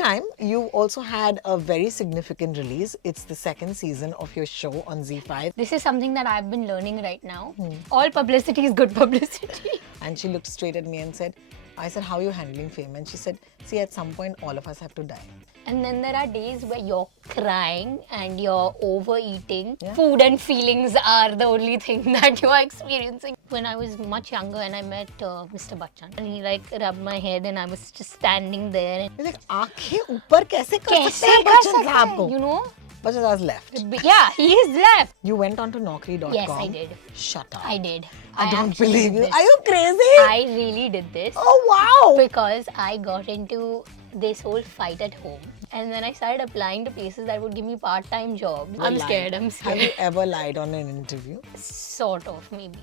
meantime, you also had a very significant release. It's the second season of your show on Z5. This is something that I've been learning right now. All publicity is good publicity. And she looked straight at me and said, I said, how are you handling fame? And she said, see, at some point, all of us have to die. And then there are days where you're crying and you're overeating. Yeah. Food and feelings are the only thing that you are experiencing. When I was much younger and I met Mr. Bachchan, and he like rubbed my head and I was just standing there. And he's like, आँखें ऊपर कैसे कर सकते हैं बच्चन साहब को? You know? Bachchan has left. Yeah, he is left. You went on to Naukri.com. Yes, I did. Shut up. I did. I don't believe you. Are you crazy? I really did this. Oh, wow. Because I got into this whole fight at home. And then I started applying to places that would give me part-time jobs. I'm scared. Have you ever lied on an interview? Sort of, maybe.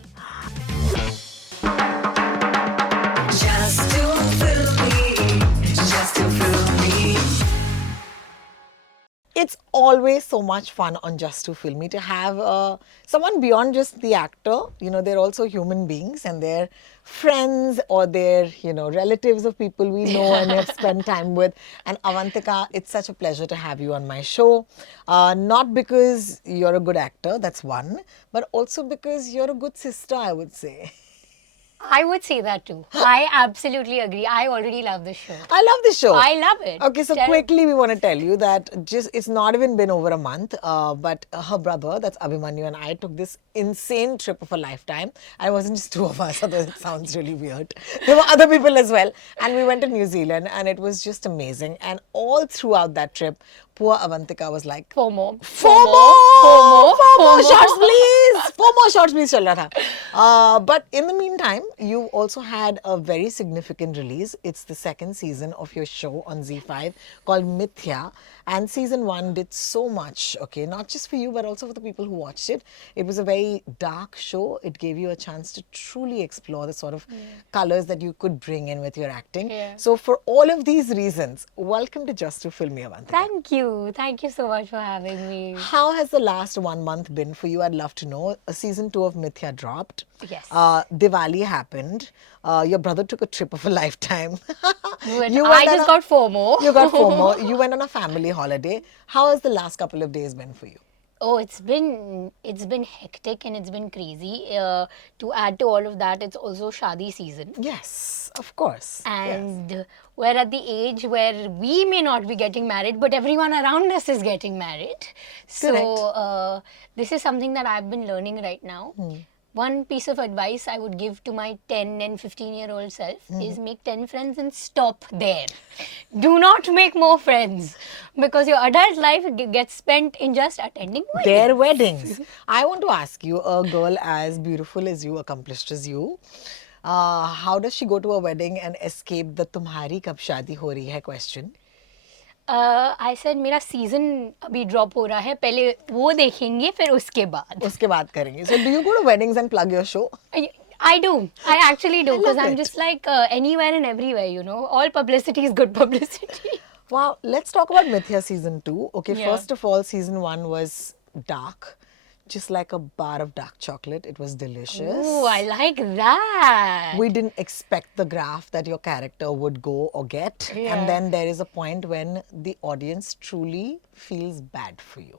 Just to fill me, just to fill me. It's always so much fun on Just to Filmy to have someone beyond just the actor. You know, they're also human beings and they're friends or they're, you know, relatives of people we know and have spent time with. And Avantika, it's such a pleasure to have you on my show. Not because you're a good actor, that's one, but also because you're a good sister, I would say. I would say that too. I absolutely agree. I already love this show. I love this show. I love it. Okay, so quickly we want to tell you that it's not even been over a month, but her brother, that's Abhimanyu, and I took this insane trip of a lifetime. And it wasn't just two of us, although it sounds really weird. There were other people as well. And we went to New Zealand and it was just amazing. And all throughout that trip, poor Avantika was like, Four more. Shots please! 4 more shots please chal raha tha. But in the meantime, you also had a very significant release. It's the second season of your show on Z5 called Mithya. And season 1 did so much, okay, not just for you, but also for the people who watched it. It was a very dark show. It gave you a chance to truly explore the sort of colors that you could bring in with your acting. Yeah. So for all of these reasons, welcome to Just to Filmy, Avantika. Thank you. Thank you so much for having me. How has the last 1 month been for you? I'd love to know. Season 2 of Mithya dropped. Yes. Diwali happened. Your brother took a trip of a lifetime. I just got 4 more. You got 4 more. You went on a family holiday. How has the last couple of days been for you? Oh, it's been hectic and it's been crazy. To add to all of that, it's also Shadi season. Yes, of course. And we're at the age where we may not be getting married, but everyone around us is getting married. So this is something that I've been learning right now. One piece of advice I would give to my 10 and 15-year-old self is make 10 friends and stop there. Do not make more friends because your adult life gets spent in just attending weddings. Their weddings. I want to ask you, a girl as beautiful as you, accomplished as you, how does she go to a wedding and escape the "tumhari kab shaadi ho rahi hai" question? I said मेरा season अभी drop हो रहा है पहले वो देखेंगे फिर उसके बाद करेंगे. So do you go to weddings and plug your show? I do. I actually do because I'm just like anywhere and everywhere, you know. All publicity is good publicity. Wow. Let's talk about Mithya season 2. Okay, Yeah. First of all, season 1 was dark. Just like a bar of dark chocolate. It was delicious. Oh, I like that. We didn't expect the graph that your character would go or get. Yeah. And then there is a point when the audience truly feels bad for you.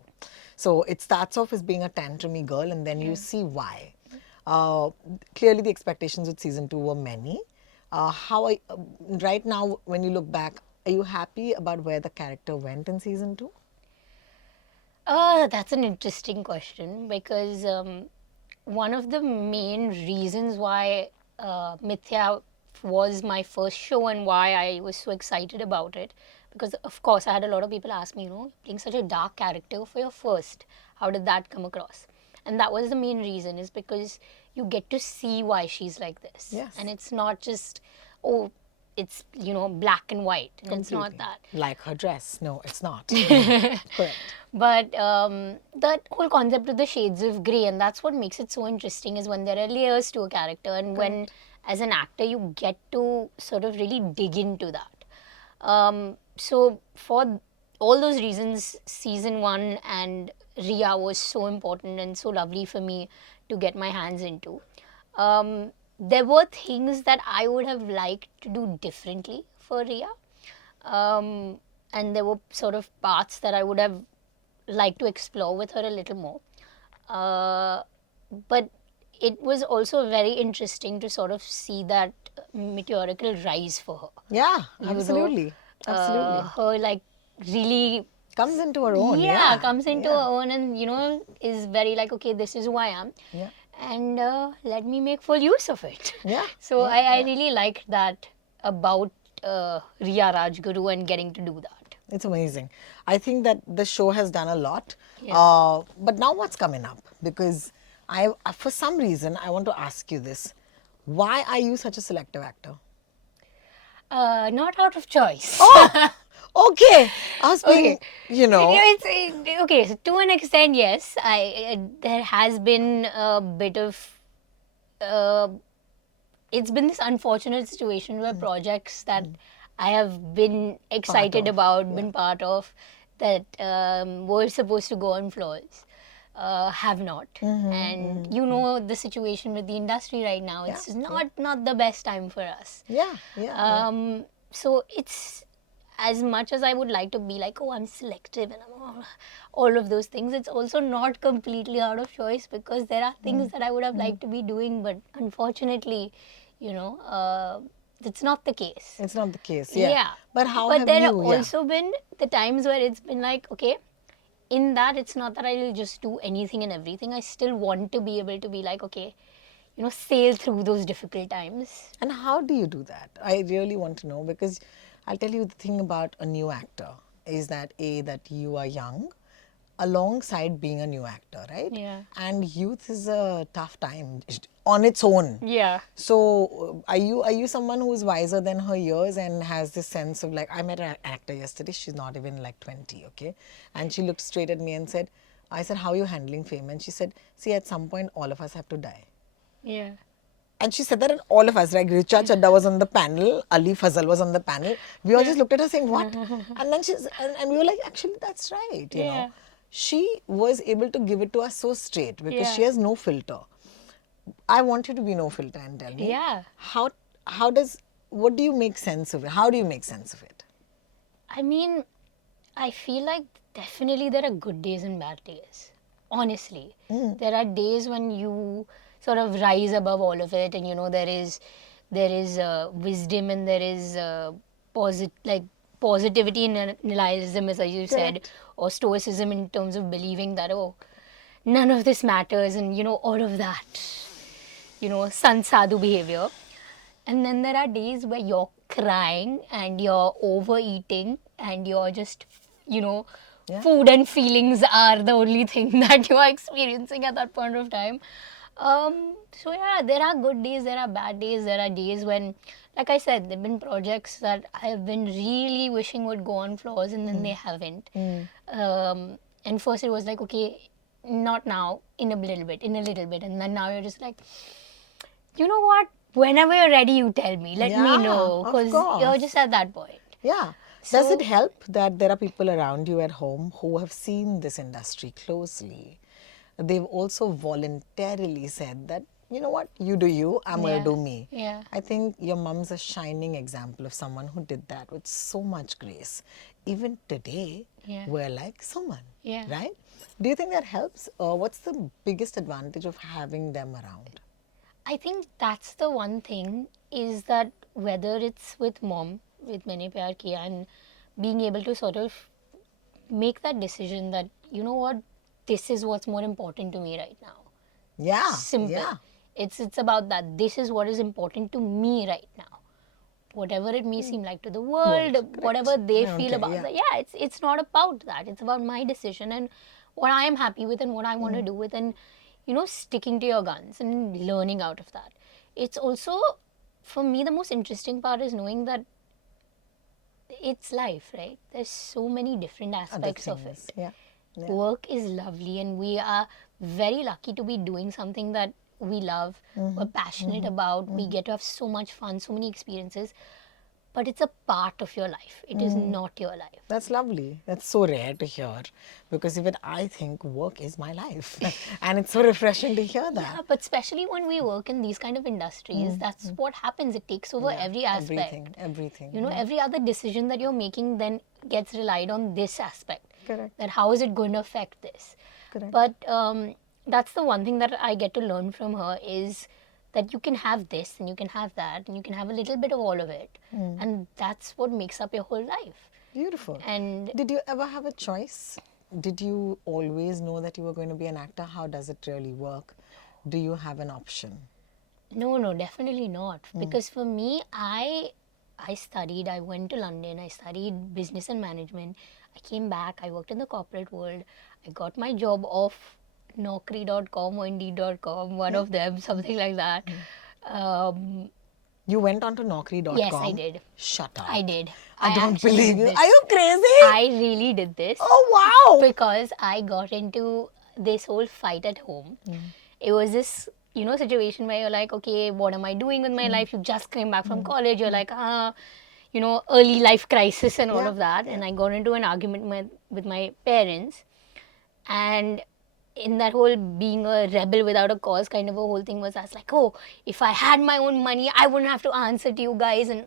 So it starts off as being a tantrumy girl and then you see why. Clearly the expectations with season 2 were many. Right now, when you look back, are you happy about where the character went in season 2? That's an interesting question because one of the main reasons why Mithya was my first show and why I was so excited about it, because of course I had a lot of people ask me, you know, playing such a dark character for your first, how did that come across? And that was the main reason, is because you get to see why she's like this. Yes. And it's not just, oh, it's, you know, black and white. Completely. It's not that. Like her dress. No, it's not. Correct. But that whole concept of the shades of grey, and that's what makes it so interesting, is when there are layers to a character and when, as an actor, you get to sort of really dig into that. So for all those reasons, season 1 and Ria was so important and so lovely for me to get my hands into. There were things that I would have liked to do differently for Ria. and there were sort of parts that I would have liked to explore with her a little more. But it was also very interesting to sort of see that meteorical rise for her. Yeah, You know, absolutely. Absolutely. her like really Comes into her own. yeah, Yeah. comes into yeah. her own, and is very like, okay, this is who I am, Yeah. and let me make full use of it. Yeah, So yeah, I yeah. really liked that about Riya Rajguru and getting to do that. It's amazing. I think that the show has done a lot. Yeah. But now what's coming up? Because for some reason, I want to ask you this. Why are you such a selective actor? Not out of choice. Oh, okay. I was being, Okay. Okay. So to an extent, yes. There has been a bit of. Uh, it's been this unfortunate situation where projects that I have been excited of, about, yeah. been part of, that were supposed to go on floors, have not. And you know the situation with the industry right now. It's not the best time for us. Yeah, yeah. So it's, as much as I would like to be like, oh, I'm selective and I'm all of those things, it's also not completely out of choice, because there are things that I would have liked to be doing, but unfortunately, it's not the case. It's not the case. Yeah. But how But have there you? have also been the times where it's been like, okay, in that it's not that I will just do anything and everything. I still want to be able to be like, okay, sail through those difficult times. And how do you do that? I really want to know, because I'll tell you the thing about a new actor is that that you are young alongside being a new actor, right? Yeah. And youth is a tough time on its own. Yeah. So are you someone who's wiser than her years and has this sense of like, I met an actor yesterday, she's not even like 20, okay? And she looked straight at me and said, I said, how are you handling fame? And she said, see, at some point all of us have to die. Yeah. And she said that in all of us, like Richa Chadda was on the panel, Ali Fazal was on the panel. We all just looked at her saying, what? And then and we were like, actually, that's right, you know. She was able to give it to us so straight because she has no filter. I want you to be no filter and tell me. Yeah. What do you make sense of it? How do you make sense of it? I mean, I feel like definitely there are good days and bad days. Honestly, there are days when you sort of rise above all of it, and there is wisdom, and there is positivity in nihilism, as you said, or stoicism in terms of believing that, oh, none of this matters, and all of that, sant sadhu behavior. And then there are days where you're crying and you're overeating and you're just, food and feelings are the only thing that you are experiencing at that point of time. So yeah, there are good days, there are bad days, there are days when, like I said, there have been projects that I have been really wishing would go on floors, and then they haven't. And first it was like, okay, not now, in a little bit. And then now you're just like, you know what? Whenever you're ready, you tell me. Let me know, of because course. you're just at that point. Yeah. Does it help that there are people around you at home who have seen this industry closely? They've also voluntarily said that, you know what, you do you, I'm going to do me. Yeah. I think your mom's a shining example of someone who did that with so much grace. Even today, we're like someone, right? Do you think that helps? What's the biggest advantage of having them around? I think that's the one thing, is that whether it's with mom, with Maine Pyar Kiya, and being able to sort of make that decision that, you know what, this is what's more important to me right now. Yeah. Simple. Yeah. It's about that. This is what is important to me right now. Whatever it may seem like to the world, whatever they feel about that. Yeah, it's not about that. It's about my decision and what I am happy with and what I want to do with, and sticking to your guns and learning out of that. It's also, for me, the most interesting part is knowing that it's life, right? There's so many different aspects of it. Yeah. Work is lovely, and we are very lucky to be doing something that we love, we're passionate about, we get to have so much fun, so many experiences, but it's a part of your life. It is not your life. That's lovely. That's so rare to hear, because even I think work is my life. And it's so refreshing to hear that. Yeah, but especially when we work in these kind of industries, that's what happens. It takes over every aspect. Everything. Every other decision that you're making then gets relied on this aspect. Correct. That how is it going to affect this? Correct. But that's the one thing that I get to learn from her is that you can have this and you can have that and you can have a little bit of all of it, and that's what makes up your whole life. Beautiful. And Did you ever have a choice? Did you always know that you were going to be an actor? How does it really work? Do you have an option? no, definitely not. Because for me, I studied, I went to London, I studied business and management. I came back, I worked in the corporate world. I got my job off Naukri.com or Indeed.com, one of them, something like that. You went on to Naukri.com? Yes, I did. Shut up. I did. I don't actually believe did you. this. Are you crazy? I really did this. Oh, wow. Because I got into this whole fight at home. It was this, situation where you're like, okay, what am I doing with my life? You just came back from college. You're like, early life crisis and all Yeah, of that. And I got into an argument with my parents. And in that whole being a rebel without a cause kind of a whole thing was, I was like, oh, if I had my own money, I wouldn't have to answer to you guys. And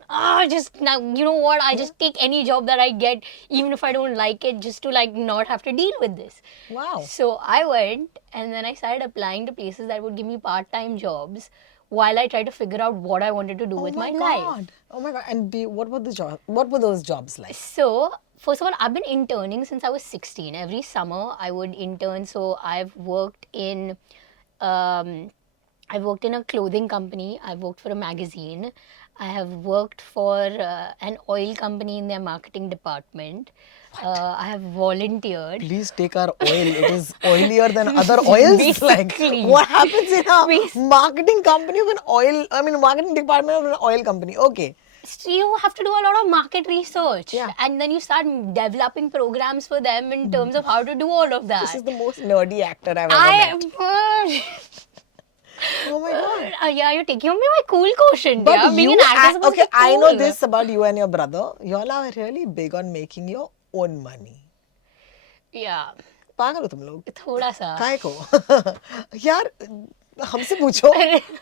just now, you know what? I just take any job that I get, even if I don't like it, just to like not have to deal with this. Wow. So I went and then I started applying to places that would give me part-time jobs while I tried to figure out what I wanted to do with my life. Oh my God. And what were the jobs? What were those jobs like? So, first of all, I've been interning since I was 16. Every summer, I would intern. So, I've worked in a clothing company. I've worked for a magazine. I have worked for an oil company in their marketing department. I have volunteered. Please take our oil. It is oilier than other oils. Basically. Like, what happens in a marketing company of an oil? I mean, marketing department of an oil company. Okay. So you have to do a lot of market research. Yeah. And then you start developing programs for them in terms of how to do all of that. This is the most nerdy actor I've ever met. Oh my God. Yeah, you're taking away my cool quotient. But Yeah, being you, an actor is supposed okay, to be I know cool. this about you and your brother. Y'all are really big on making your own money. Yeah, पागल हो तुम लोग थोड़ा सा. काय को यार हमसे पूछो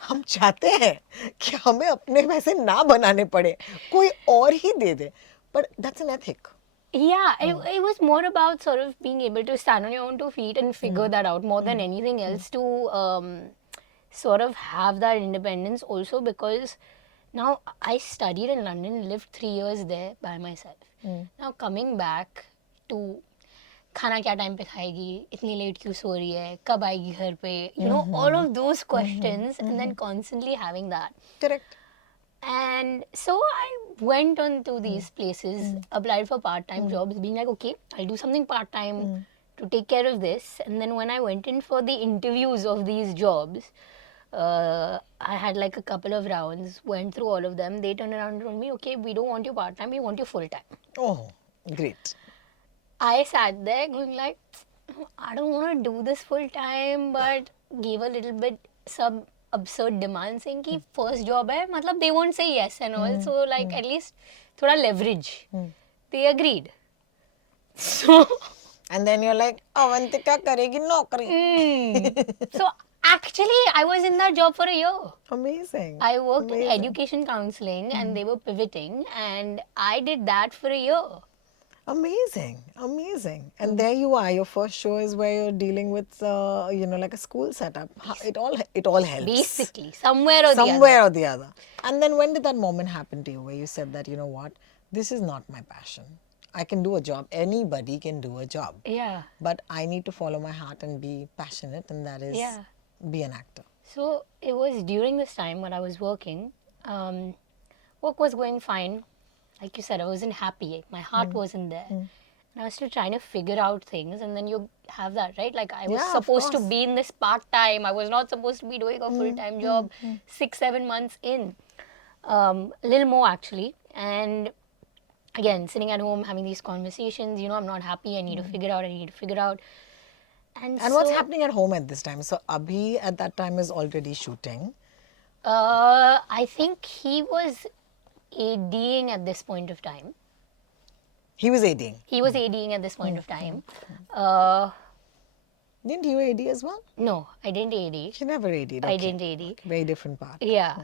हम चाहते हैं कि हमें अपने पैसे ना बनाने पड़े कोई और ही दे दे but that's an ethic. Yeah, it was more about sort of being able to stand on your own two feet and figure that out more than anything else to sort of have that independence also because now I studied in London, lived 3 years there by myself. Now coming back to खाना क्या time पे खाएगी इतनी late क्यों सो रही है कब आएगी घर पे all of those questions and then constantly having that. Correct. And so I went on to these places, applied for part-time jobs, being like, okay, I'll do something part-time to take care of this. And then when I went in for the interviews of these jobs, I had like a couple of rounds, went through all of them. They turned around and told me, okay, we don't want you part-time, we want you full-time. Oh, great. I sat there going like, I don't want to do this full-time, but gave a little bit some absurd demand saying कि first job है, मतलब they won't say yes and all. So like at least थोड़ा leverage. They agreed. So And then you're like Avantika करेगी नौकरी. so actually I was in that job for a year. Amazing. I worked in Amazing. education counseling and they were pivoting and I did that for a year. Amazing, amazing. And there you are. Your first show is where you're dealing with, like a school setup. It all helps. Basically, somewhere or the other. Somewhere or the other. And then when did that moment happen to you where you said that, you know what, this is not my passion. I can do a job. Anybody can do a job. Yeah. But I need to follow my heart and be passionate, and that is be an actor. So it was during this time when I was working. Work was going fine. Like you said, I wasn't happy. My heart wasn't there. And I was still trying to figure out things. And then you have that, right? Like I was Yeah, of supposed to course. be in this part-time. I was not supposed to be doing a full-time job. 6-7 months in. A little more actually. And again, sitting at home, having these conversations, I'm not happy. I need to figure out. And what's so, happening at home at this time? So Abhi at that time is already shooting. I think he was ADing at this point of time. He was ADing. He was ADing at this point of time. Didn't you AD as well? No, I didn't AD. You never AD'd. I Okay. didn't AD. Very different part. Yeah.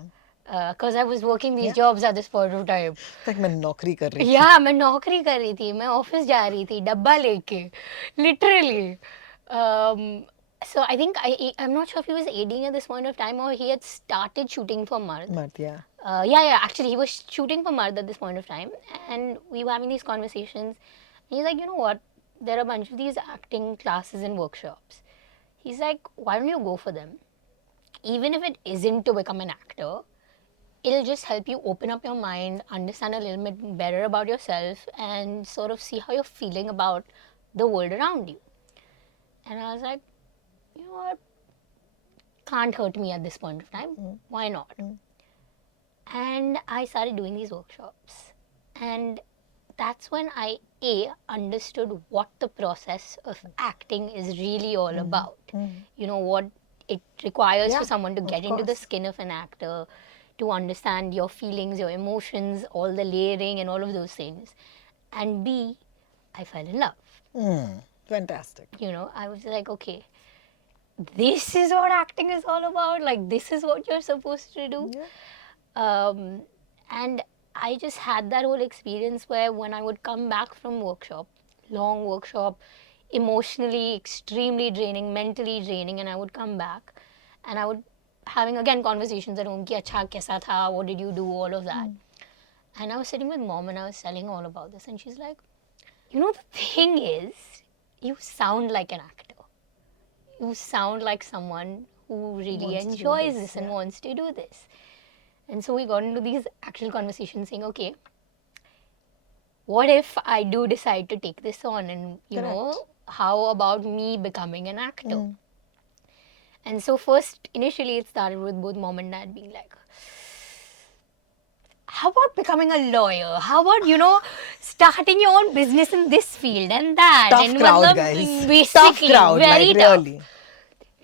Because I was working these jobs at this point of time. like मैं नौकरी कर रही थी. Yeah, मैं नौकरी कर रही थी, मैं ऑफिस जा रही थी डब्बा लेके, literally. So I think I'm not sure if he was aiding at this point of time or he had started shooting for Mard. But yeah. Yeah, actually he was shooting for Mard at this point of time, and we were having these conversations. And he's like, you know what? There are a bunch of these acting classes and workshops. He's like, why don't you go for them? Even if it isn't to become an actor, it'll just help you open up your mind, understand a little bit better about yourself, and sort of see how you're feeling about the world around you. And I was like, you know what? Can't hurt me at this point of time. Why not? And I started doing these workshops. And that's when I understood what the process of acting is really all about. You know, what it requires for someone to get into the skin of an actor, to understand your feelings, your emotions, all the layering and all of those things. And B, I fell in love. Fantastic. You know, I was like, okay, this is what acting is all about. Like, this is what you're supposed to do. And I just had that whole experience where when I would come back from workshop, long workshop, emotionally extremely draining, mentally draining, and I would come back and I would having again conversations at home, ki acha kaisa tha, what did you do, all of that. And I was sitting with mom and I was telling all about this, and she's like, you know, the thing is, you sound like an actor. You sound like someone who really enjoys this and wants to do this. And so we got into these actual conversations saying, okay, what if I do decide to take this on, and you know, how about me becoming an actor? And so first, initially it started with both mom and dad being like, how about becoming a lawyer? How about, you know, starting your own business in this field and that? Tough and crowd, matlab, guys. Basically, Tough crowd, very like tough. really.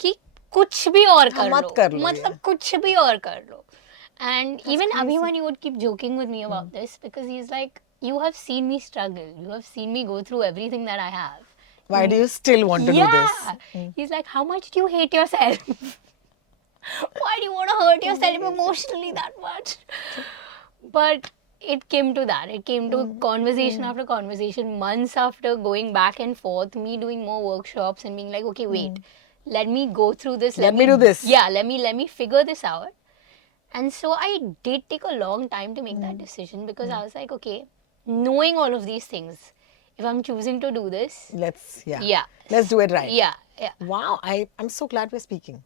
कि कुछ भी और कर मत लो, कर लो मतलब ये. कुछ भी और कर लो. And even Abhimanyu would keep joking with me about this because he's like, you have seen me struggle. You have seen me go through everything that I have. Why do you still want to do this? He's like, how much do you hate yourself? Why do you want to hurt yourself emotionally that much? But it came to that. It came to conversation after conversation, months after going back and forth, me doing more workshops and being like, okay, wait, let me go through this. Let me do this. Yeah, let me figure this out. And so I did take a long time to make that decision because I was like, okay, knowing all of these things, if I'm choosing to do this, Let's Yeah. Let's do it right. yeah. Wow, I'm so glad we're speaking.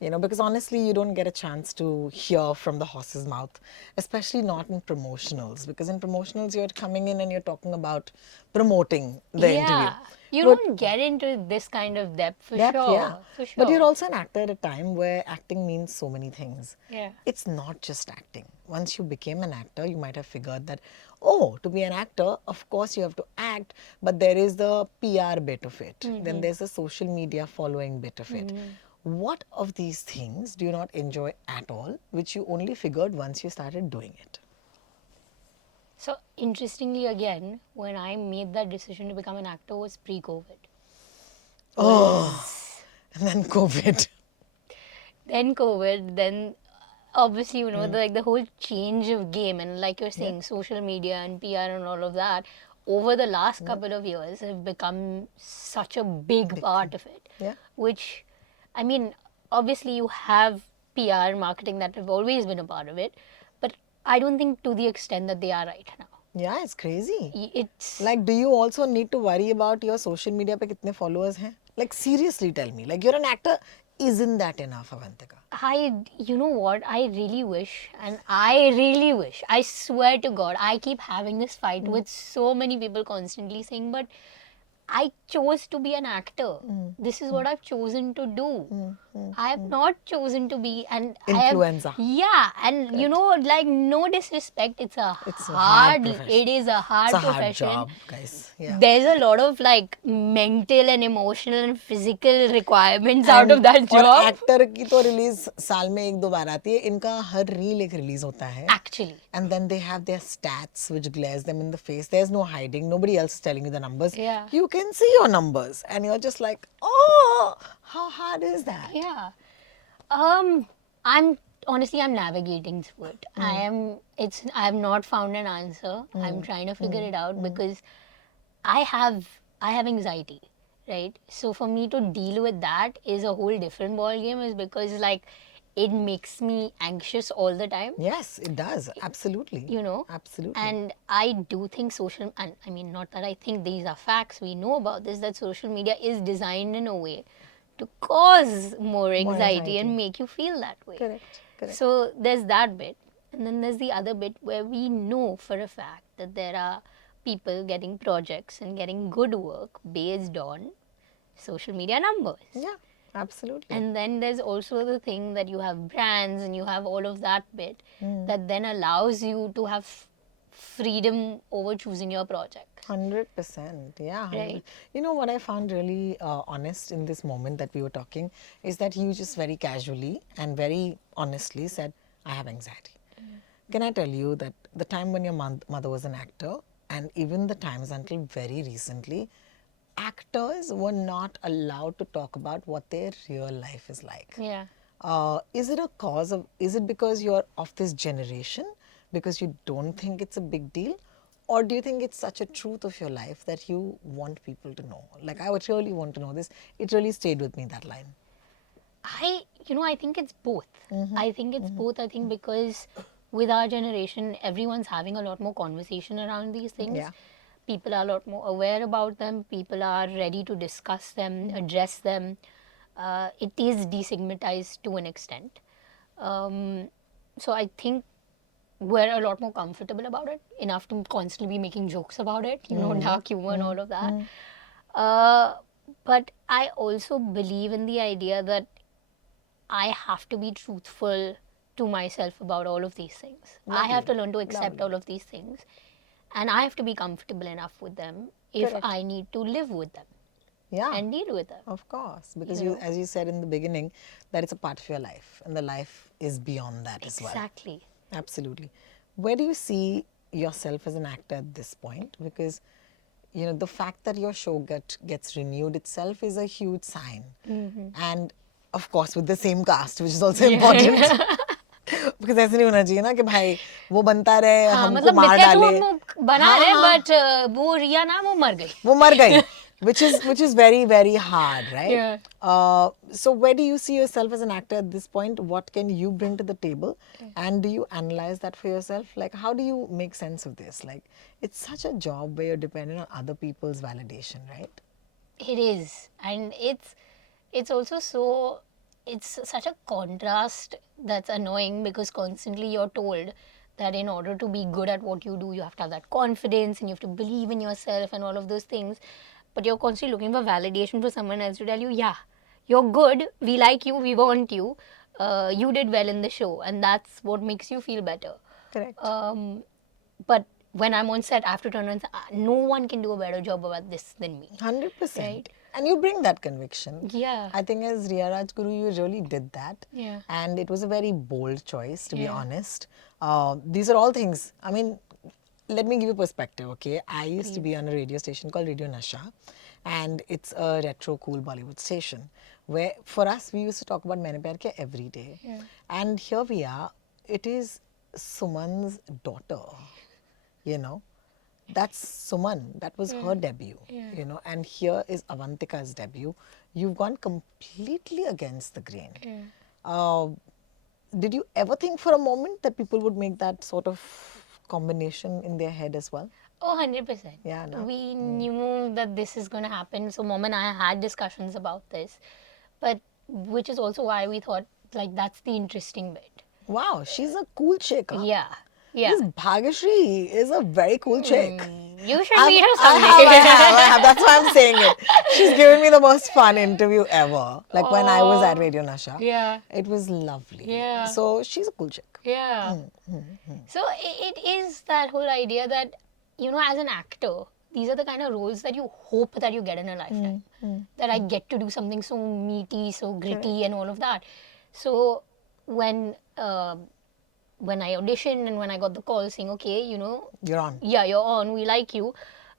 You know, because honestly, you don't get a chance to hear from the horse's mouth, especially not in promotionals. Because in promotionals, you're coming in and you're talking about promoting the interview. You But- don't get into this kind of depth for Depth, sure. yeah. For sure. But you're also an actor at a time where acting means so many things. Yeah. It's not just acting. Once you became an actor, you might have figured that, oh, to be an actor, of course you have to act, but there is the PR bit of it. Then there's the social media following bit of it. What of these things do you not enjoy at all, which you only figured once you started doing it? So interestingly, again, when I made that decision to become an actor was pre-COVID. And then COVID. Then COVID, then obviously, you know, the whole change of game and like you're saying, social media and PR and all of that over the last couple of years have become such a big part of it. Yeah. Which, I mean, obviously you have PR marketing that have always been a part of it, but I don't think to the extent that they are right now. Yeah, it's crazy. It's Like, do you also need to worry about your social media pe kitne followers hain? Like, seriously tell me. Like, you're an actor. Isn't that enough, Avantika? you know what, I really wish, I swear to God, I keep having this fight with so many people constantly saying, but I chose to be an actor. This is what I've chosen to do. I have not chosen to be an Influencer. And you know, like, no disrespect, it's a profession. it is a hard It's a hard profession. job, guys. Yeah. There's a lot of like mental and emotional and physical requirements out of that और job. Actor की तो release साल में एक दो बार आती है. इनका हर रील एक रिलीज होता है. Actually. And then they have their stats which glares them in the face. There's no hiding. Nobody else is telling you the numbers. Yeah. You can see your numbers and you're just like, oh, how hard is that? Yeah. I'm honestly, I'm navigating through it. I have not found an answer. I'm trying to figure it out because I have anxiety, right? So for me to deal with that is a whole different ball game, is because like it makes me anxious all the time, Yes, it does. Absolutely. you know. Absolutely. And I do think and I mean, not that I think these are facts, we know about this, that social media is designed in a way to cause more anxiety and anxiety. make you feel that way. Correct. Correct. So there's that bit. And then there's the other bit where we know for a fact that there are people getting projects and getting good work based on social media numbers. Yeah, absolutely. And then there's also the thing that you have brands and you have all of that bit that then allows you to have freedom over choosing your project. 100%. Yeah. 100. Right. You know what I found really honest in this moment that we were talking is that you just very casually and very honestly said, I have anxiety. Can I tell you that the time when your mother was an actor, and even the times until very recently, actors were not allowed to talk about what their real life is like. Yeah. Is it a cause of, is it because you're of this generation, because you don't think it's a big deal? Or do you think it's such a truth of your life that you want people to know? Like, I would really want to know this. It really stayed with me, that line. I think it's both. I think it's both. I think because with our generation, everyone's having a lot more conversation around these things. Yeah. People are a lot more aware about them. People are ready to discuss them, address them. It is destigmatized to an extent. So I think we're a lot more comfortable about it, enough to constantly be making jokes about it, dark humor and all of that. But I also believe in the idea that I have to be truthful to myself about all of these things. I have to learn to accept all of these things. And I have to be comfortable enough with them if Correct. I need to live with them Yeah. and deal with them. Of course, because You you, know? as you said in the beginning, that it's a part of your life, and the life is beyond that as well. Exactly. Absolutely. Where do you see yourself as an actor at this point? Because, you know, the fact that your show gets renewed itself is a huge sign. And of course, with the same cast, which is also important. Because ऐसे नहीं होना चाहिए ना कि भाई वो बनता रहे हाँ, हमको मतलब मार मिथ्या तो डाले. वो बना हाँ, रहे, हाँ. but वो रिया ना वो मर गई. वो मर गई, which is very, very hard, right? Yeah. So where do you see yourself as an actor at this point? What can you bring to the table? And do you analyze that for yourself? Like, how do you make sense of this? Like, it's such a job where you're dependent on other people's validation, right? It is, and it's also so, it's such a contrast that's annoying, because constantly you're told that in order to be good at what you do, you have to have that confidence and you have to believe in yourself and all of those things. But you're constantly looking for validation for someone else to tell you, yeah, you're good, we like you, we want you, you did well in the show, and that's what makes you feel better. Correct. But when I'm on set, I have to turn around and say, no one can do a better job about this than me. 100%. Right. And you bring that conviction. Yeah. I think as Riya Rajguru, you really did that. Yeah. And it was a very bold choice, to be Yeah. honest. These are all things, I mean, let me give you perspective, okay? I used to be on a radio station called Radio Nasha, and it's a retro cool Bollywood station where for us, we used to talk about Maine Pyar Kiya every day. Yeah. And here we are, it is Suman's daughter, you know. That's Suman. That was her debut, you know, and here is Avantika's debut. You've gone completely against the grain. Did you ever think for a moment that people would make that sort of combination in their head as well? Oh, 100%. Yeah, no? We knew that this is going to happen. So Mom and I had discussions about this. But which is also why we thought, like, that's the interesting bit. Wow, she's a cool chick, huh? Yeah. Yeah. This Bhagyashree is a very cool chick. You should meet her I someday. have. That's why I'm saying it. She's given me the most fun interview ever. Like when I was at Radio Nasha. Yeah. It was lovely. Yeah. So she's a cool chick. Yeah. So it is that whole idea that, as an actor, these are the kind of roles that you hope that you get in a lifetime. That I get to do something so meaty, so gritty, and all of that. So when I auditioned and when I got the call saying, okay, You're on. yeah, you're on, we like you.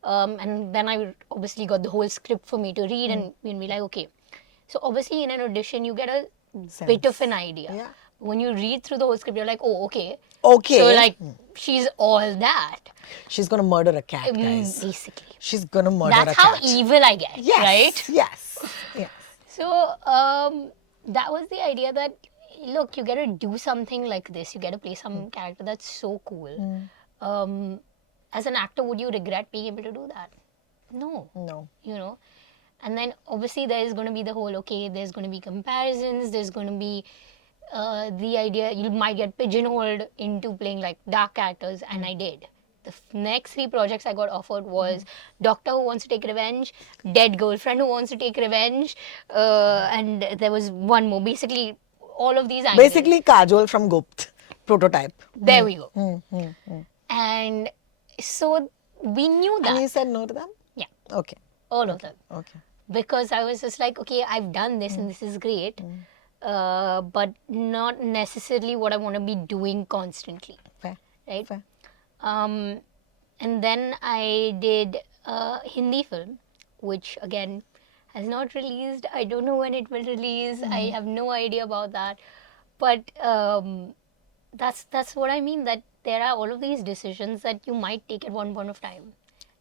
And then I obviously got the whole script for me to read and we'll be like, okay. So obviously in an audition, you get a bit of an idea. Yeah. When you read through the whole script, you're like, oh, okay. Okay. So, like, she's all that. She's gonna murder a cat, guys. Basically. She's gonna murder a That's cat. how evil I get, Yes. right? Yes. Yes. So, that was the idea that, look, you get to do something like this. You get to play some character that's so cool. As an actor, would you regret being able to do that? No. No. You know? And then obviously there is going to be the whole, okay, there's going to be comparisons, there's going to be the idea you might get pigeonholed into playing like dark characters, and I did. The next 3 projects I got offered was Doctor Who Wants to Take Revenge, Dead Girlfriend Who Wants to Take Revenge, and there was one more. Basically, all of these angles. Basically, Kajol from Gupt prototype. There we go. And so we knew that. And you said no to them? Yeah, Okay. all of them. Okay. Because I was just like, okay, I've done this and this is great, but not necessarily what I want to be doing constantly, Fair. right? Fair. And then I did a Hindi film, which again has not released. I don't know when it will release. I have no idea about that. But that's what I mean, that there are all of these decisions that you might take at one point of time.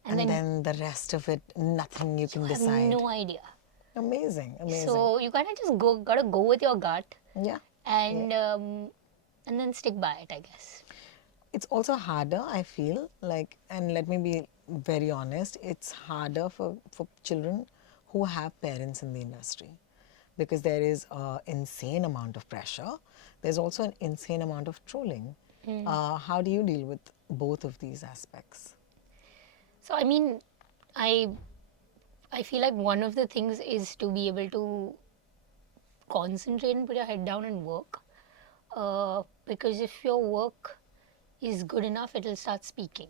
And then the rest of it, nothing you can I have decide. no idea. Amazing. Amazing. So you kind of just gotta go with your gut, Yeah. and then stick by it, I guess. It's also harder, I feel, like, and let me be very honest, it's harder for children who have parents in the industry, because there is an insane amount of pressure. There's also an insane amount of trolling. How do you deal with both of these aspects? So I mean, I feel like one of the things is to be able to concentrate and put your head down and work, because if your work is good enough, it'll start speaking.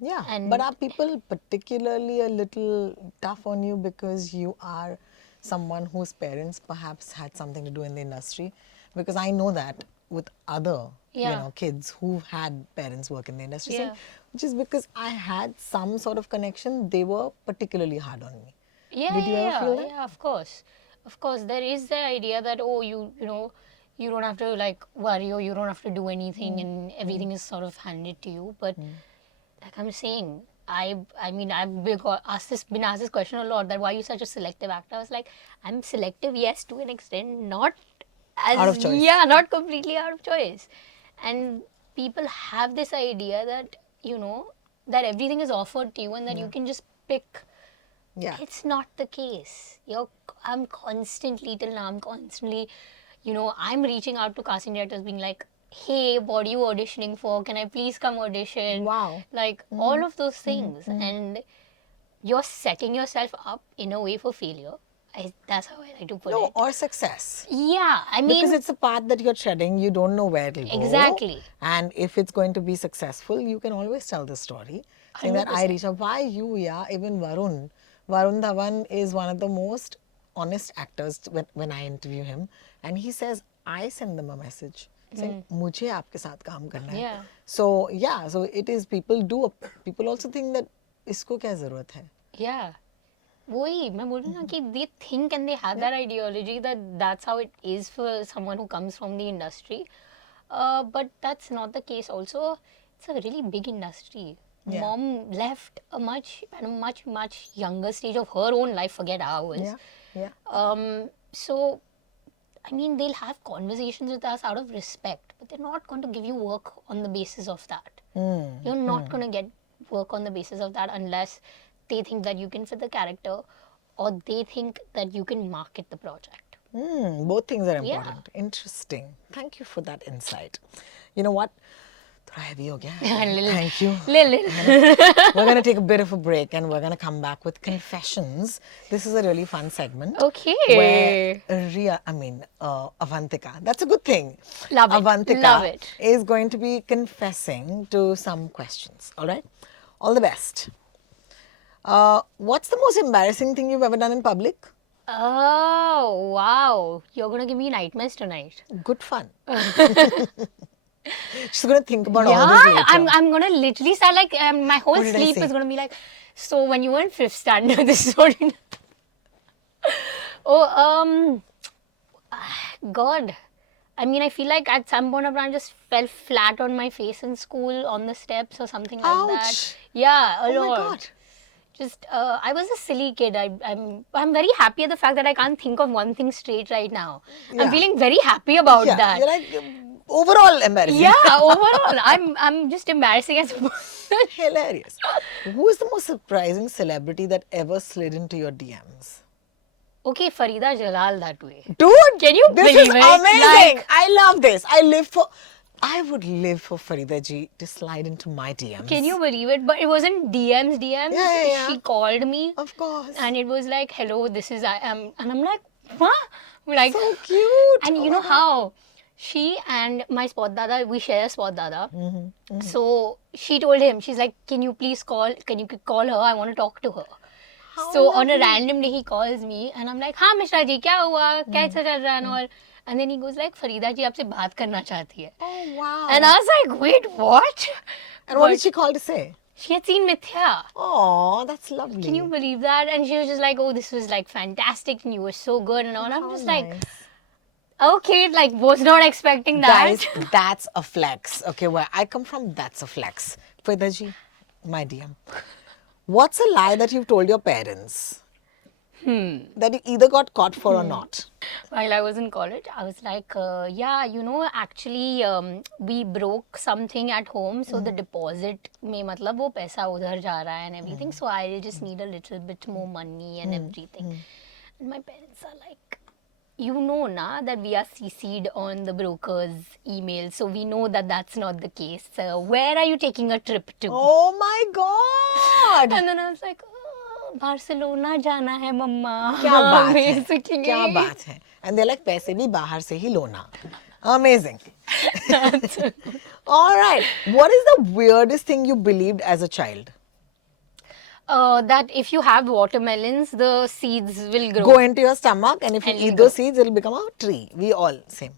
Yeah, And- but are people particularly a little tough on you because you are someone whose parents perhaps had something to do in the industry? Because I know that with other Yeah. kids who've had parents work in the industry, Yeah. just because I had some sort of connection, they were particularly hard on me. Yeah, Did you ever feel that? Yeah, of course. Of course, there is the idea that, oh, you know, you don't have to like worry, or you don't have to do anything, and everything is sort of handed to you. But like I'm saying, I mean, I've been asked this question a lot, that why are you such a selective actor? I was like, I'm selective, yes, to an extent, not as Out of choice. Yeah, not completely out of choice. And people have this idea that, you know, that everything is offered to you and that you can just pick. Yeah. It's not the case. I'm constantly, till now, you know, I'm reaching out to casting directors being like, hey, what are you auditioning for? Can I please come audition? Wow. Like, all of those things. And you're setting yourself up in a way for failure. That's how I like to put No, it. or success. Yeah, I mean, Because it's a path that you're treading, you don't know where it'll go. Exactly. And if it's going to be successful, you can always tell the story. Saying that I 100%. reach out, why you, yeah, even Varun. Varun Dhawan is one of the most honest actors when I interview him. And he says, I send them a message saying, मुझे आपके साथ काम करना है. Yeah. So, yeah, so it is, people also think that इसको क्या ज़रूरत है? yeah. वही मैं बोल रही हूँ ना कि they think and they have that ideology that that's how it is for someone who comes from the industry, but that's not the case. Also, it's a really big industry. Yeah. Mom left at a much younger stage of her own life. Forget ours. Yeah, yeah. So, I mean, they'll have conversations with us out of respect, but they're not going to give you work on the basis of that. You're not going to get work on the basis of that unless they think that you can fit the character, or they think that you can market the project. Both things are Yeah. important. Interesting. Thank you for that insight. You know what? थोड़ा heavy हो गया. Thank you. We're going to take a bit of a break and we're going to come back with confessions. This is a really fun segment. Okay. Where Avantika, that's a good thing. Love it. Avantika Love it. is going to be confessing to some questions. All right? All the best. What's the most embarrassing thing you've ever done in public? Oh, wow. You're going to give me nightmares tonight. Good fun. She's going to think about all this Yeah, later. I'm going to literally start like, my whole What did I sleep say? is going to be like, so when you were in 5th standard, this is what you Oh, God. I mean, I feel like at some point of time I just fell flat on my face in school on the steps or something like that. Ouch. Yeah, a Oh my lot. God. Just I was a silly kid. I'm very happy at the fact that I can't think of one thing straight right now. Yeah. I'm feeling very happy about Yeah, that. you're like overall embarrassing. Yeah, overall, I'm just embarrassing as a person. Hilarious. Who is the most surprising celebrity that ever slid into your DMs? Okay, Farida Jalal that way. Dude, Can you this believe is it? amazing. Like- I love this. I would live for Farida ji to slide into my DMs. Can you believe it? But it wasn't DMs. Yeah. She called me. Of course. And it was like, hello, this is I am. And I'm like, what? Like, So cute. and Oh you my know God. how she and my spot dada, we share a spot dada. Mm-hmm, So she told him, she's like, can you call her? I want to talk to her. How So on a lovely. random day he calls me and I'm like, हाँ मिश्रा जी क्या हुआ कैसा चल रहा है and all. And then he goes like, Farida जी आपसे बात करना चाहती है. Oh, wow. And I was like, wait, what? And what did But she call to say? she had seen Mithya. Oh, that's lovely. Can you believe that? And she was just like, oh, this was like fantastic and you were so good and all. I'm How just like, nice. okay, like was not expecting that. Guys, that's a flex. Okay, where I come from, that's a flex. Farida ji, my DM. What's a lie that you've told your parents? That you either got caught for or not? While I was in college, I was like, yeah, you know, actually we broke something at home, so the deposit में मतलब वो पैसा उधर जा रहा है and everything, so I just need a little bit more money and everything. And my parents are like, you know na that we are CC'd on the broker's email, so we know that that's not the case. Where are you taking a trip to? Oh my God! And then I was like, oh, Barcelona जाना है मम्मा. क्या बात है? Basically. क्या बात है? And they're like, पैसे भी बाहर से ही लोना. Amazing. All right. What is the weirdest thing you believed as a child? That if you have watermelons, the seeds will grow. Go into your stomach, and if you And eat it'll those grow. seeds, it'll become a tree. We all same.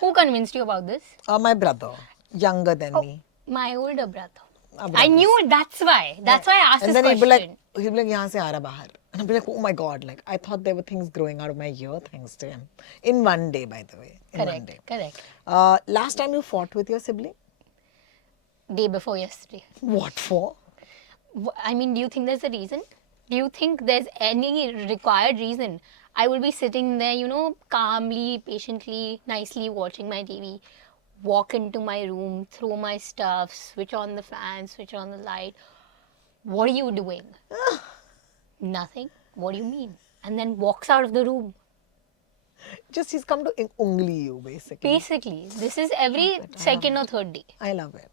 Who convinced you about this? My brother, younger than me. My older brother. Our I brothers. knew it. That's why. That's why I asked And this then question. he'd be like, यहाँ से आ रहा बाहर. And I'd be like, oh my God, like I thought there were things growing out of my ear thanks to him. In one day, by the way. In one day. Correct. Last time you fought with your sibling? Day before yesterday. What for? I mean, do you think there's a reason? Do you think there's any required reason? I will be sitting there, you know, calmly, patiently, nicely watching my TV, walk into my room, throw my stuff, switch on the fan, switch on the light. What are you doing? Nothing. What do you mean? And then walks out of the room. Just he's come to ungly you, basically. Basically, this is every second or third day. I love it.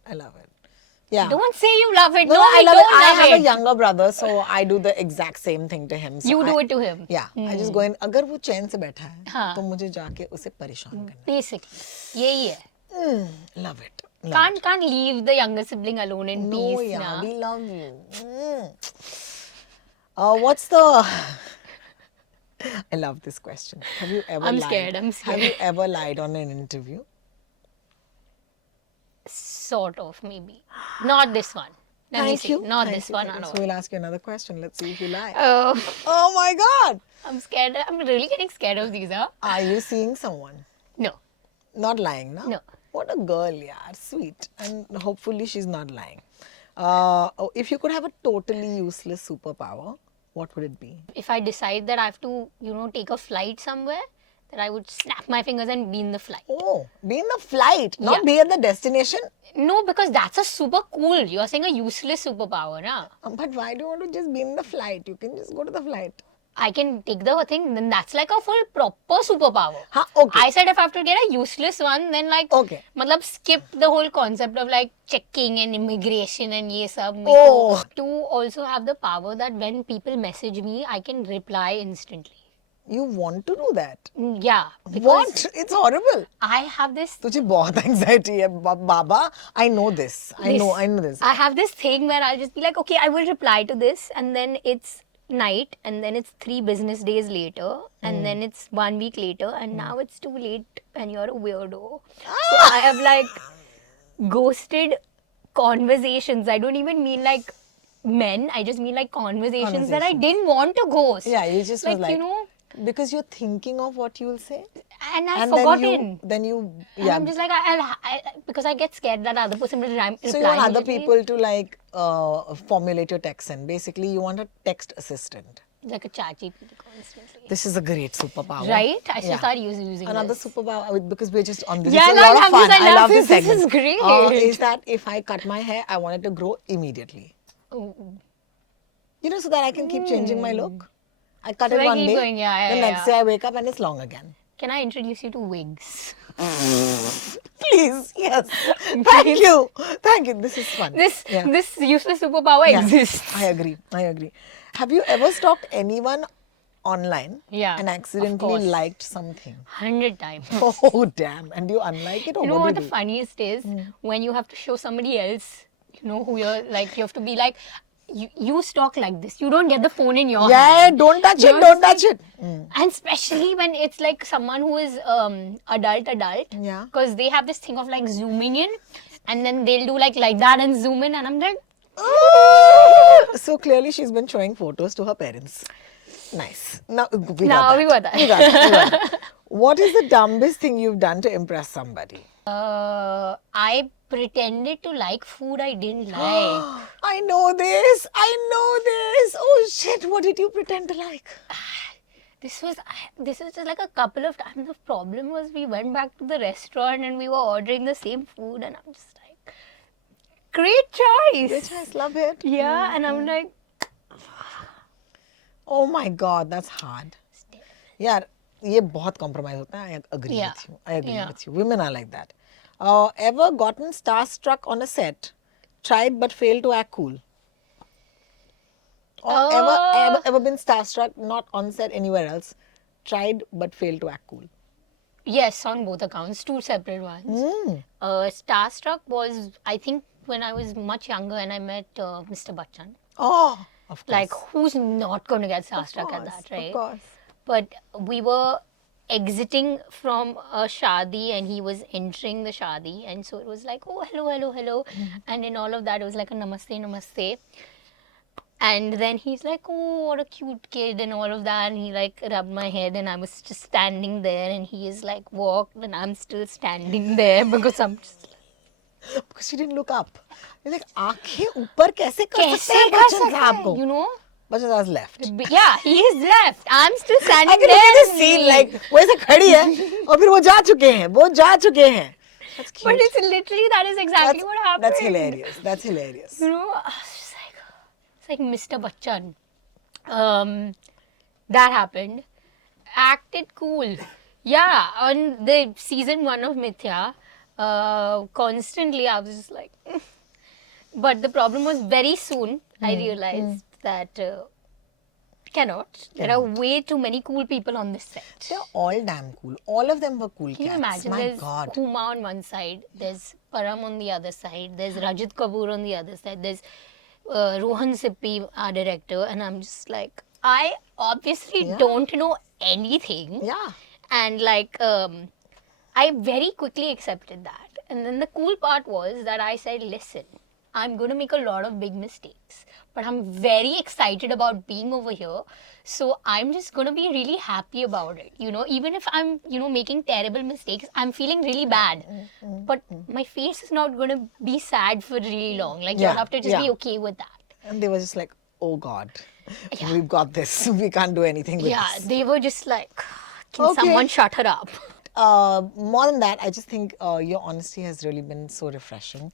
Yeah. Don't say you love it. No, No, I we love don't it. I love have it. a younger brother, so I do the exact same thing to him. So You do I- it to him. Yeah, I just go in. अगर वो चैन से बैठा है, हाँ. तो मुझे जाके उसे परेशान करना. Basically, यही है. Love it. Can't leave the younger sibling alone in No, peace. yeah, na. we love you. What's the? I love this question. Have you ever I'm lied? scared, I'm Have you scared. ever lied on an interview? Sort of, maybe. Not this one. Let me Thank see. you. Not Thank this you, one thank at you. all. So we'll ask you another question. Let's see if you lie. Oh, Oh my God! I'm scared. I'm really getting scared of these, huh? Are you seeing someone? No. Not lying, no? No. What a girl, yeah. Sweet. And hopefully she's not lying. If you could have a totally useless superpower, what would it be? If I decide that I have to, you know, take a flight somewhere, then I would snap my fingers and be in the flight. Oh, be in the flight, not Yeah. be at the destination. No, because that's a super cool. You're saying a useless superpower, na? But why do you want to just be in the flight? You can just go to the flight. I can take the thing, then that's like a full proper superpower. Huh, okay. I said if I have to get a useless one, then like, Okay. matlab skip the whole concept of like checking and immigration and ye sab. Oh. To also have the power that when people message me, I can reply instantly. You want to do that? Yeah. Because What? It's horrible. I have this तुझे बहुत anxiety है, Baba. I know this. I know this. I have this thing where I'll just be like, okay, I will reply to this, and then it's night, and then it's 3 business days later, and then it's 1 week later, and now it's too late, and you're a weirdo. So I have like ghosted conversations. I don't even mean like men. I just mean like conversations that I didn't want to ghost. Yeah, you just like, was like, you know. because you're thinking of what you'll say. and I've And forgotten. then you, And yeah. I'm just like, because I get scared that other person will reply. So you want other immediately. people to like formulate your text, and basically you want a text assistant. Like a chat GPT constantly. This is a great superpower. Right? I should Yeah. start using Another this. superpower, because we're just on this. Yeah, It's a no, I lot of love fun. this. I love this this. This segment. is great. Is that if I cut my hair, I want it to grow immediately. Oh, You know, so that I can keep changing my look. I cut So it I one keep day. going, yeah, the yeah, next yeah. day I wake up and it's long again. can I introduce you to wigs? Please, yes. Thank you. Thank you. This is fun. This Yeah. this useless superpower Yeah, exists. I agree. I agree. Have you ever stalked anyone online Yeah, and of accidentally course. liked something? 100 times. Oh, damn. And do you unlike it or You know what what do the you do? funniest is? When you have to show somebody else, you know, who you're like, you have to be like, you stalk like this. You don't get the phone in your Yeah, hand. don't touch it, You're don't just touch it. And especially when it's like someone who is adult. Yeah. Because they have this thing of like zooming in and then they'll do like that and zoom in. And I'm like, So clearly she's been showing photos to her parents. Nice. Now we Now got we that. got that. We got that. We got that. What is the dumbest thing you've done to impress somebody? I pretended to like food I didn't like. I know this. I know this. Oh shit, what did you pretend to like? This was just like a couple of times. The problem was we went back to the restaurant and we were ordering the same food and I'm just like, great choice. Which I love it. Yeah, and I'm like, Oh my god, that's hard. Yeah, ये बहुत compromise होता है. I agree Yeah. with you. I agree Yeah. with you. Women are like that. Ever gotten starstruck on a set? Tried but failed to act cool? Or ever been starstruck, not on set, anywhere else? Tried but failed to act cool? yes, on both accounts, two separate ones. Starstruck was, I think, when I was much younger and I met Mr. Bachchan. Oh, of course. Like, who's not going to get of starstruck at course, that, right? Of course. But we were exiting from a shadi and he was entering the shadi, and so it was like, oh, hello, and in all of that it was like a namaste, and then he's like, oh, what a cute kid and all of that, and he like rubbed my head and I was just standing there and he is like walked and I'm still standing there because I'm just Because she didn't look up. You're like, आंखें ऊपर कैसे कर सकते कैसे हैं कर बच्चन सकता साहब है, को? you know. Bachchan साहब left. Yeah, he is left. I'm still standing I can there. look at this scene like वो ऐसे खड़ी है और फिर वो जा चुके हैं. That's cute. But it's literally, that is exactly what happened. That's hilarious. That's hilarious. You know, it's like Mr. Bachchan. That happened. Acted cool. Yeah, on the season 1 of Mithya, constantly I was just like, but the problem was very soon I realized that cannot. There are way too many cool people on this set. They're all damn cool. All of them were cool Can you cats. imagine? My There's God. Huma on one side, there's Param on the other side, there's Rajat Kapoor on the other side, there's Rohan Sippy, our director, and I'm just like, I obviously Yeah. don't know anything. Yeah. And like, I very quickly accepted that. And then the cool part was that I said, listen, I'm going to make a lot of big mistakes, but I'm very excited about being over here. So I'm just going to be really happy about it. You know, even if I'm, making terrible mistakes, I'm feeling really bad. But my face is not going to be sad for really long. Like, Yeah, you'll have to just be yeah. okay with that. And they were just like, oh God, Yeah. we've got this. We can't do anything with Yeah, this. they were just like, can Okay. someone shut her up? More than that, I just think your honesty has really been so refreshing.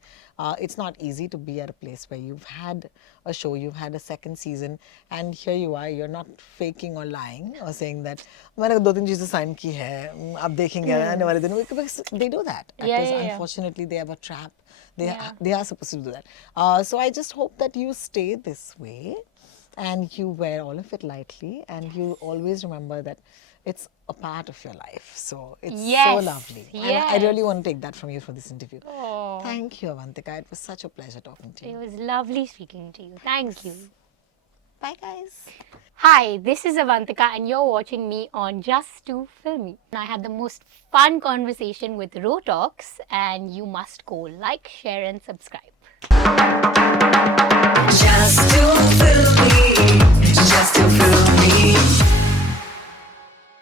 It's not easy to be at a place where you've had a show, you've had a second season, and here you are, you're not faking or lying or saying that मैंने 2-3 चीजें sign की है, अब देखेंगे आने वाले दिन. Because they do that. Yeah, Actors, yeah, yeah. unfortunately, they have a trap. They Yeah. they are supposed to do that. So I just hope that you stay this way, and you wear all of it lightly, and you always remember that it's a part of your life. So it's so Yes, lovely. And I really yes. want to take that from you for this interview. Oh. Thank you, Avantika. It was such a pleasure talking to It you. was lovely speaking to you. Thank you. Bye, guys. Hi, this is Avantika and you're watching me on Just Too Filmy. I had the most fun conversation with Rotalks and you must go like, share and subscribe. Just to fill me, just to fill me.